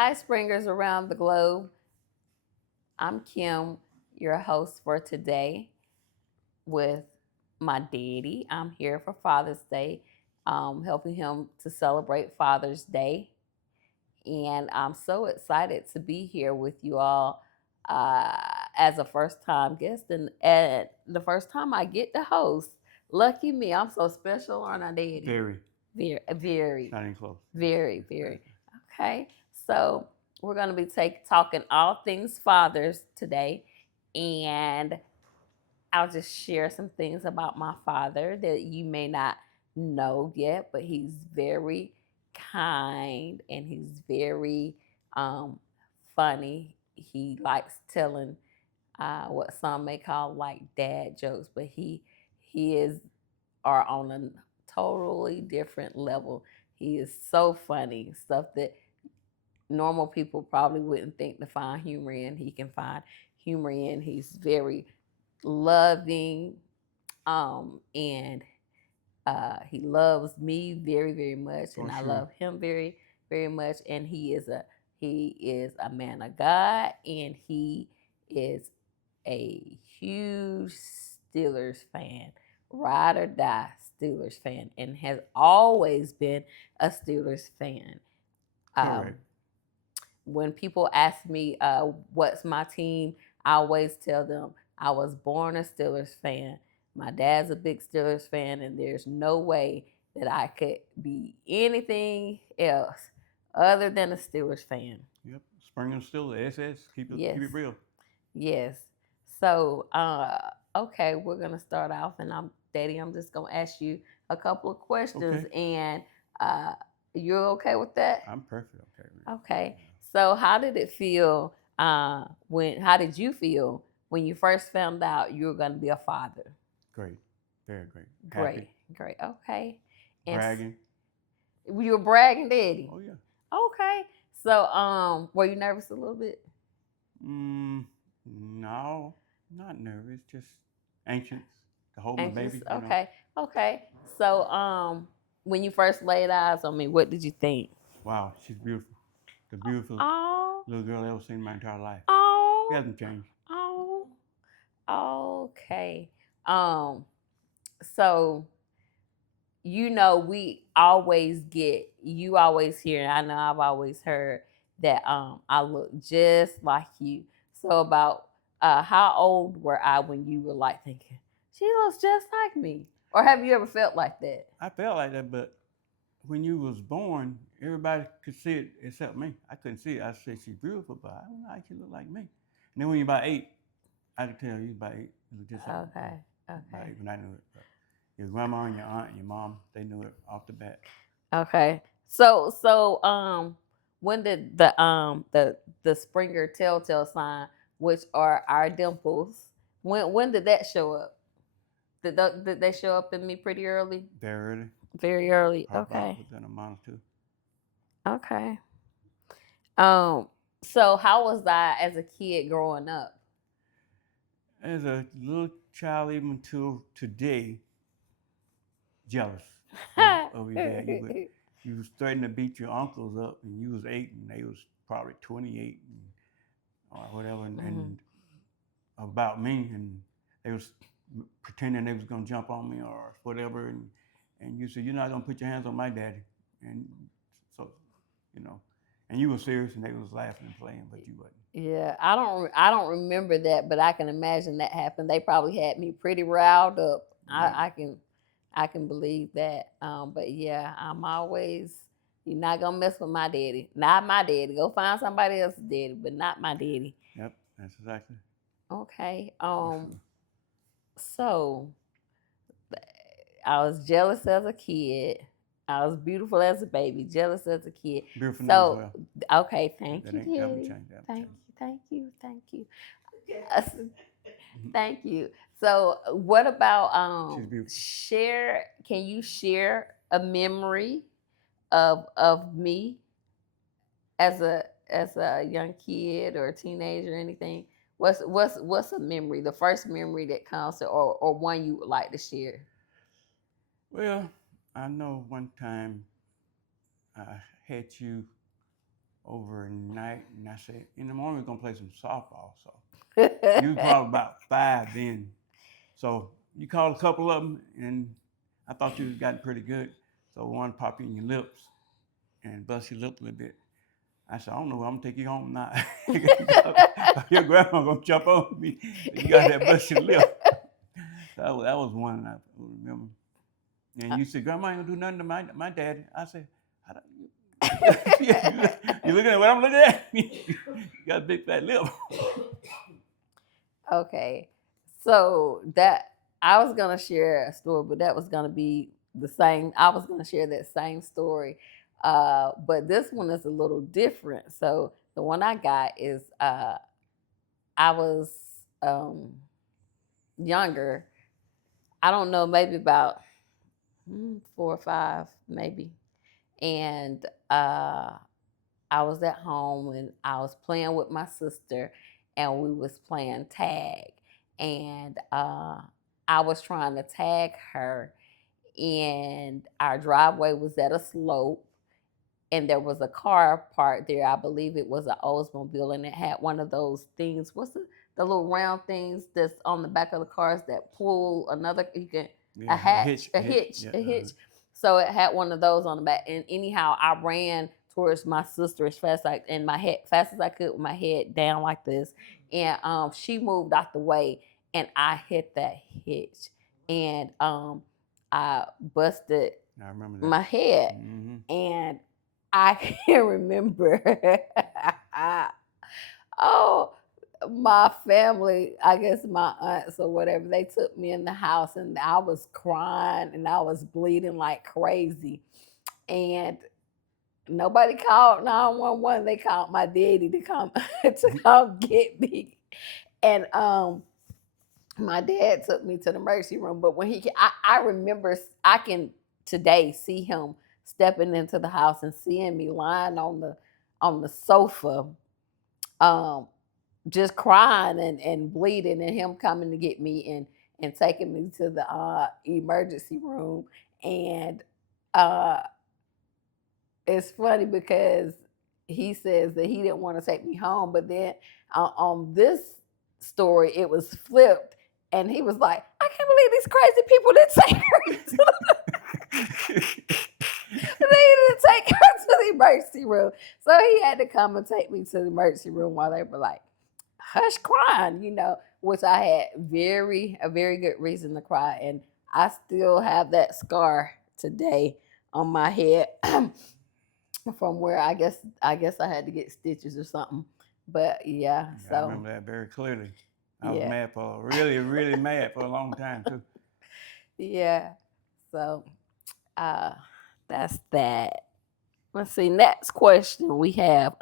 Hi, Springers around the globe. I'm Kim, your host for today with my daddy. I'm here for Father's Day, helping him to celebrate Father's Day. And I'm so excited to be here with you all uh, as a first time guest and the first time I get to host. Lucky me, I'm so special, aren't I, daddy? Very. Very, very. Not even close. Very, very. Okay. So we're going to be talking all things fathers today. And I'll just share some things about my father that you may not know yet, but he's very kind and he's very um, funny. He likes telling what some may call like dad jokes, but he is are on a totally different level. He is so funny, stuff that normal people probably wouldn't think to find humor in. He can find humor in. He's very loving, and he loves me very, very much, For and I sure. love him very, very much. And he is a man of God, and he is a huge Steelers fan, ride or die Steelers fan, and has always been a Steelers fan. Um, Correct. when people ask me what's my team, I always tell them I was born a Steelers fan. My dad's a big Steelers fan, and there's no way that I could be anything else other than a Steelers fan. Yep. Springer still the SS. Keep Yes, it real. yes. So, okay, we're gonna start off, and Daddy. I'm just gonna ask you a couple of questions, Okay. and uh, you're okay with that? I'm perfect. Okay. Okay. So how did it feel how did you feel when you first found out you were going to be a father? Great. Very great. Happy. Great. Great. Okay. And Bragging. you were bragging, daddy. Oh yeah. Okay. So were you nervous a little bit? No, not nervous. Just anxious to hold my Anxious? baby. Okay. Okay. So when you first laid eyes on me, what did you think? Wow, she's beautiful. The beautiful Oh. little girl I ever seen in my entire life. She Oh. hasn't changed. Oh. Okay. Um so you always hear, and I know I've always heard that I look just like you. So about how old were I when you were like thinking she looks just like me, or have you ever felt like that? I felt like that, but when you was born, everybody could see it except me. I couldn't see it. I said she's beautiful, but I don't know how she look like me. And then when you're about 8, I could tell you about 8. You look just like me. Okay. About Okay. 8 when I knew it. But your grandma and your aunt and your mom, they knew it off the bat. Okay. So when did the Springer telltale sign, which are our dimples, when did that show up? Did they show up in me pretty early? Very early, Very early. probably about Okay. within a month or two. Okay. Um. So how was I as a kid growing up? As a little child, even till today, jealous of your dad. You was threatening to beat your uncles up, and you was 8, and they was probably 28 or whatever, Mhm. and about me, and they was pretending they was gonna jump on me or whatever, and you said you're not gonna put your hands on my daddy, and so you know, and you were serious, and they was laughing and playing, but you wasn't. Yeah, I don't remember that, but I can imagine that happened. They probably had me pretty riled up. Yep. I can believe that. But yeah, I'm always you're not gonna mess with my daddy. Not my daddy. Go find somebody else's daddy, but not my daddy. Yep, that's exactly Okay. for sure. So I was jealous as a kid. I was beautiful as a baby, jealous as a kid. Beautiful now as So well. okay, thank That you, ain't ever daddy. changed. Ever Thank changed. you, thank you, thank you. Uh, Thank you. So, what about She's beautiful. share? Can you share a memory of me as a young kid or a teenager or anything? What's a memory? The first memory that comes to, or one you would like to share? Well, I know one time I had you overnight, and I said, in the morning we're gonna play some softball. So you was probably about 5 then. So you called a couple of them, and I thought you was gotten pretty good. So one pop you in your lips and bust your lip a little bit. I said, I don't know, I'm gonna take you home now. Your grandma gonna jump on me. You got that bust your lip. So that was one I remember. And you said, Grandma ain't gonna do nothing to my daddy. I said, I don't, you looking at what I'm looking at? You got a big fat lip. Okay, so that I was gonna share a story, but that was gonna be the same. I was gonna share that same story, but this one is a little different. So the one I got is I was um, younger. I don't know, maybe about 4 or 5, maybe, and I was at home and I was playing with my sister, and we was playing tag, and I was trying to tag her, and our driveway was at a slope, and there was a car parked there. I believe it was an Oldsmobile, and it had one of those things. What's the little round things that's on the back of the cars that pull another? You can Yeah, a hitch, yeah, a hitch. So it had one of those on the back, and anyhow, I ran towards my sister as fast as I could with my head down like this, and she moved out the way, and I hit that hitch, and I busted I remember that. my head, and I can remember. Oh, my family, I guess my aunts or whatever, they took me in the house, and I was crying and I was bleeding like crazy. And nobody called 911. They called my daddy to come to come get me. And my dad took me to the emergency room. But when I remember, I can today see him stepping into the house and seeing me lying on the sofa, um, just crying and bleeding, and him coming to get me and taking me to the emergency room. And uh, it's funny because he says that he didn't want to take me home, but then on this story, it was flipped, and he was like, "I can't believe these crazy people didn't take her." They didn't take her to the emergency room, so he had to come and take me to the emergency room while they were like, hush crying, which I had a very good reason to cry. And I still have that scar today on my head from where I guess I had to get stitches or something. But yeah, I so remember that very clearly. I was yeah, mad really mad for a long time too. yeah. So uh that's that. Let's see, next question we have.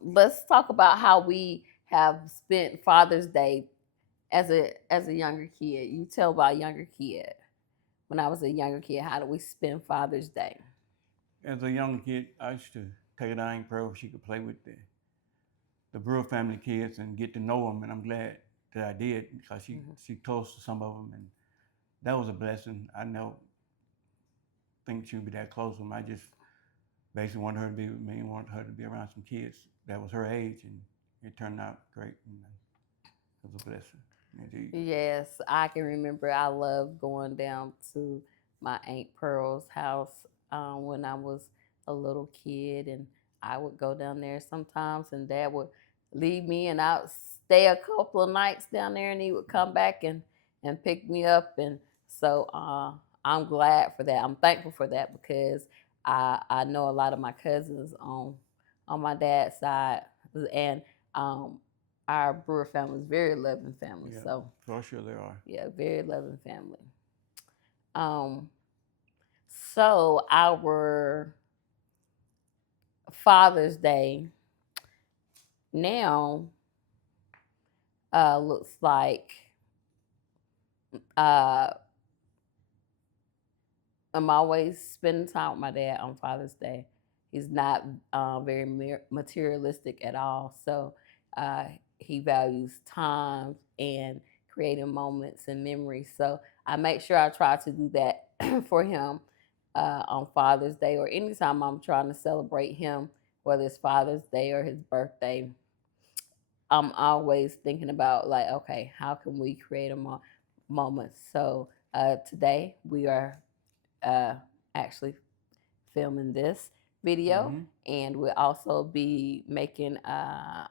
Let's talk about how we have spent Father's Day as a younger kid. You tell about a younger kid. When I was a younger kid, how do we spend Father's Day? As a young kid, I used to take her to Aunt Pearl. She could play with the Brewer family kids and get to know them, and I'm glad that I did because she close to some of them, and that was a blessing. I never think she would be that close with them. I just basically wanted her to be with me and wanted her to be around some kids that was her age, and it turned out great. And it was a blessing. Indeed. Yes, I can remember. I loved going down to my Aunt Pearl's house when I was a little kid, and I would go down there sometimes, and Dad would leave me, and I'd stay a couple of nights down there, and he would come back and pick me up, and so I'm glad for that. I'm thankful for that because I know a lot of my cousins on my dad's side, and um, our Brewer family is very loving family. Yeah, So for sure they are. yeah, very loving family. Um, so our Father's Day now looks like uh, I'm always spending time with my dad on Father's Day. He's not very materialistic at all. So uh, he values time and creating moments and memories. So I make sure I try to do that for him on Father's Day or anytime I'm trying to celebrate him, whether it's Father's Day or his birthday, I'm always thinking about like, okay, how can we create a moment? So today we are actually filming this video, Mm-hmm. and we'll also be making a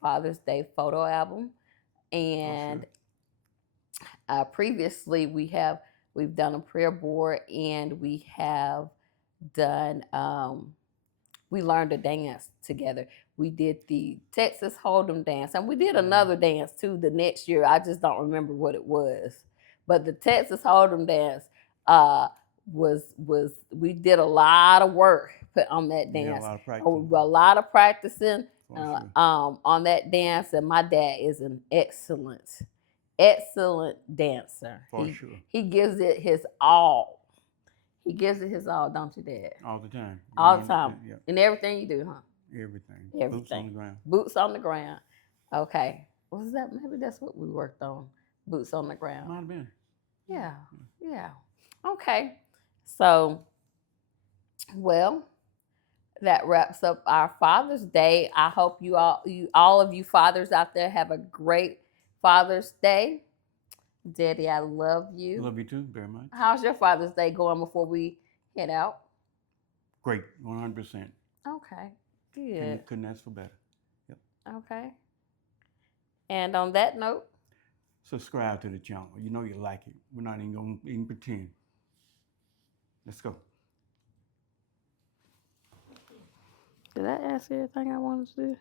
Father's Day photo album. And previously we've done a prayer board, and we have done we learned to dance together. We did the Texas Hold'em dance, and we did another dance too the next year. I just don't remember what it was, but the Texas Hold'em dance was we did a lot of work put on that Yeah, a dance. lot of A practice. lot of practicing For sure. on that dance, and my dad is an excellent dancer. For sure. He gives it his all. He gives it his all, don't you, Dad? All the time. All the time. Yeah. In everything you do, huh? Everything. Everything. Boots on the ground. Boots on the ground. Okay. What was that? Maybe that's what we worked on. Boots on the ground. Might have been. Yeah. Yeah. Okay. So, well, that wraps up our Father's Day. I hope all of you fathers out there have a great Father's Day. Daddy, I love you. Love you too, very much. How's your Father's Day going before we head out? Great, 100%. Okay, good. Couldn't ask for better. Yep. Okay. And on that note, subscribe to the channel. You know you like it. We're not even going to even pretend. Let's go. did I ask everything I wanted to do?